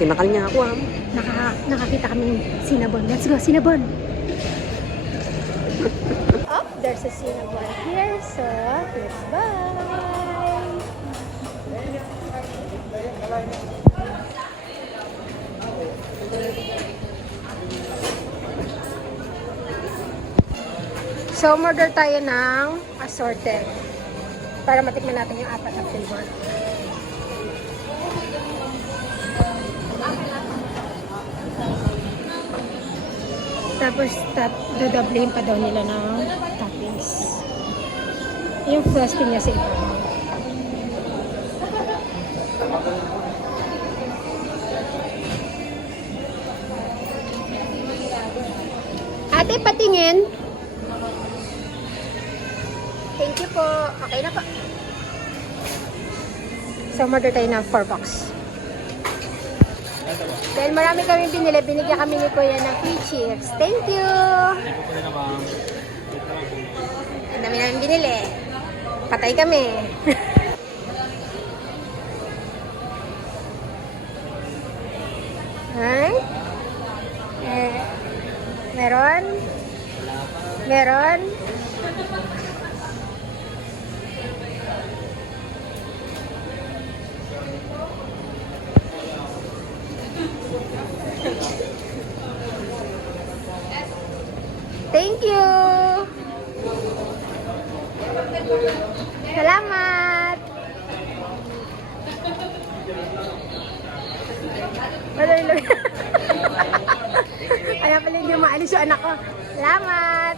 Sinakal niya ako ah. Nakakita kami Cinnabon. Let's go, Cinnabon! Oh, there's a Cinnabon here. So, let's buy! So, order tayo ng assorted para matikman natin yung apat na flavor. Tapos, dodoblehin pa daw nila ng toppings. Yung frosting niya sa ibabaw. Ate, patingin. Thank you po. Okay na po. So, order tayo ng 4 box. Dahil marami kami binili, binigyan kami ni Kuya ng free chips. Thank you! Ang dami namin binili. Patay kami. Ay? Meron? Meron? Thank you! Salamat! Wala. Kaya pala hindi maalis yung anak ko. Salamat!